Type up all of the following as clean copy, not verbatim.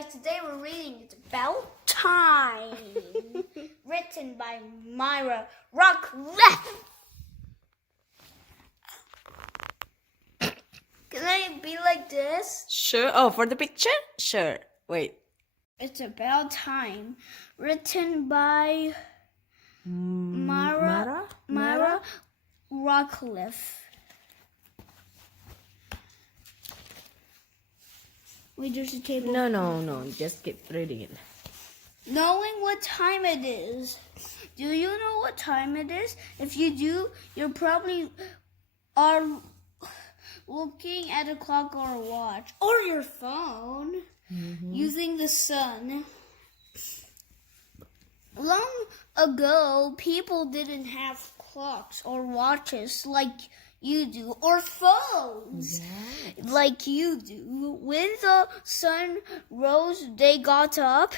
Today we're reading It's About Time, written by Myra Rockcliffe. Can I be like this? Sure. Oh, for the picture? Sure. Wait. It's About Time, written by Myra Rockcliffe. Wait, there's a table. No. Just keep reading it. Knowing what time it is. Do you know what time it is? If you do, you probably are looking at a clock or a watch or your phone using the sun. Long ago, people didn't have clocks or watches like you do, or phones like you do. When the sun rose, they got up,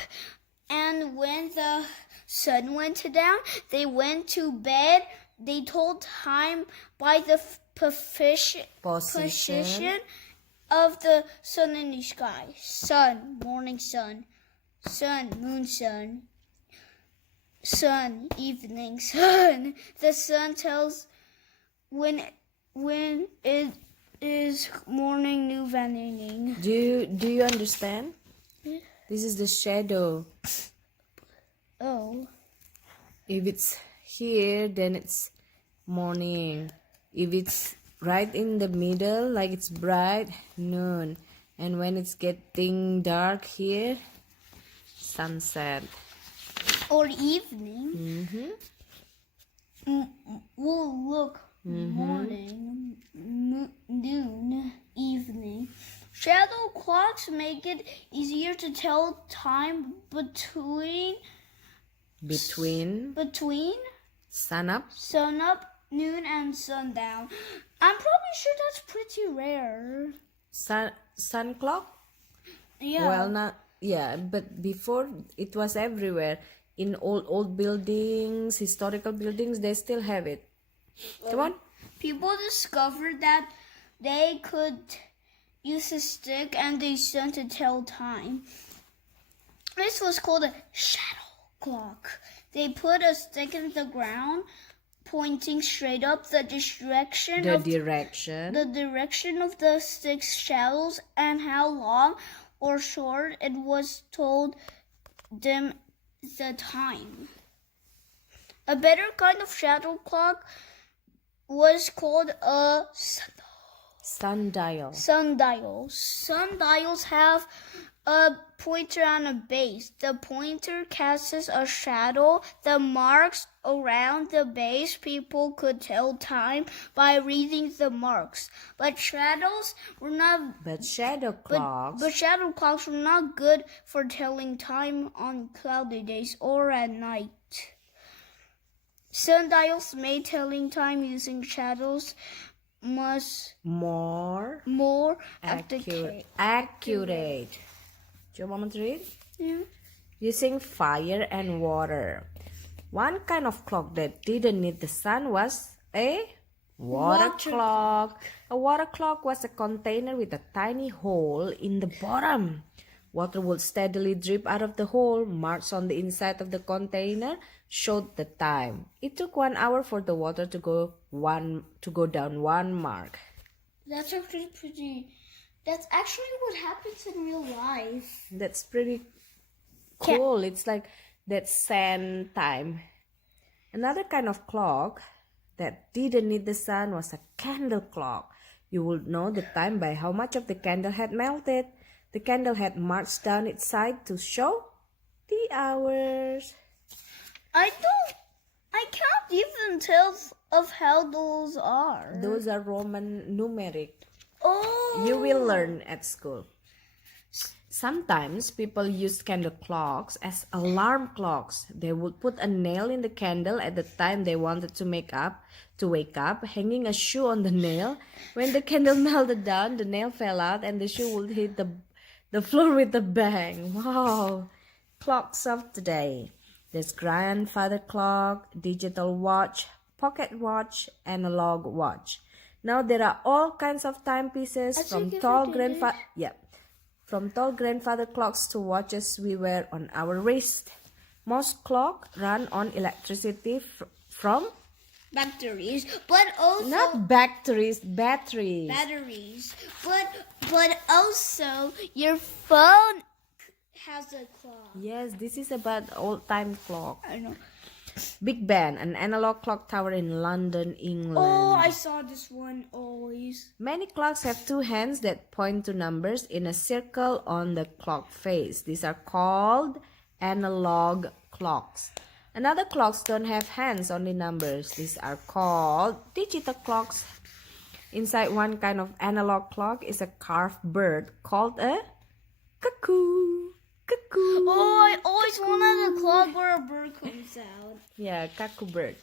and when the sun went down, they went to bed. They told time by the position of the sun in the sky. Sun, morning sun, sun, moon sun, sun, evening sun. The sun tells when it is morning, new evening. Do you understand? This is the shadow. Oh. If it's here, then it's morning. If it's right in the middle, like it's bright, noon. And when it's getting dark here, sunset. Or evening. We'll look morning, noon, evening. Shadow clocks make it easier to tell time between sun up, noon, and sundown. I'm probably sure that's pretty rare. sun clock. Yeah. Well, not but before it was everywhere. In old buildings, historical buildings, they still have it. Come on. People discovered that they could use a stick and the sun to tell time. This was called a shadow clock. They put a stick in the ground, pointing straight up. The direction of the stick's shadows and how long or short it was told them the time. A better kind of shadow clock was called a sundial. Sundials have a pointer and a base. The pointer casts a shadow. The marks around the base, people could tell time by reading the marks. But shadow clocks were not good for telling time on cloudy days or at night. Sundials made telling time using shadows more accurate. Do you want to read? Yeah. Using fire and water. One kind of clock that didn't need the sun was a water clock. A water clock was a container with a tiny hole in the bottom. Water would steadily drip out of the hole. Marks on the inside of the container showed the time. It took 1 hour for the water to go down 1 mark. That's actually what happens in real life. That's pretty cool. It's like that sand time. Another kind of clock that didn't need the sun was a candle clock. You would know the time by how much of the candle had melted. The candle had marks down its side to show the hours. I can't even tell of how those are. Those are Roman numeric. Oh. You will learn at school. Sometimes people used candle clocks as alarm clocks. They would put a nail in the candle at the time they wanted to wake up, hanging a shoe on the nail. When the candle melted down, the nail fell out and the shoe would hit the floor with a bang. Wow! Clocks of today. There's grandfather clock, digital watch, pocket watch, analog watch. Now there are all kinds of timepieces from tall grandfather. From tall grandfather clocks to watches we wear on our wrist. Most clocks run on electricity from Batteries, but also not batteries, batteries. batteries. But also your phone has a clock. Yes, this is about old time clock. I know. Big Ben, an analog clock tower in London, England. Oh, I saw this one always. Many clocks have two hands that point to numbers in a circle on the clock face. These are called analog clocks. Another clocks don't have hands, only numbers. These are called digital clocks. Inside one kind of analog clock is a carved bird called a cuckoo. Cuckoo. Oh, I always wanted a clock where a bird comes out. Yeah, cuckoo bird.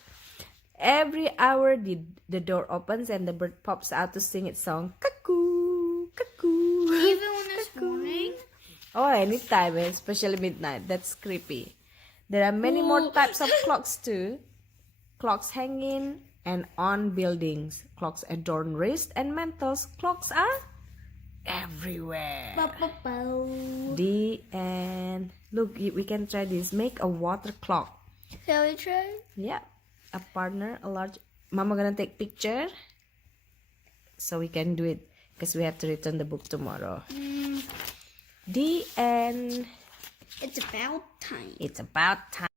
Every hour the door opens and the bird pops out to sing its song. Cuckoo, cuckoo. Even when it's morning. Oh, anytime, especially midnight. That's creepy. There are many more types of clocks too. Clocks hanging and on buildings. Clocks adorn wrists and mantles. Clocks are everywhere. The end. Look, we can try this. Make a water clock. Shall we try? Yeah, a partner, a large. Mama gonna take picture, so we can do it because we have to return the book tomorrow. The end. It's about time. It's about time.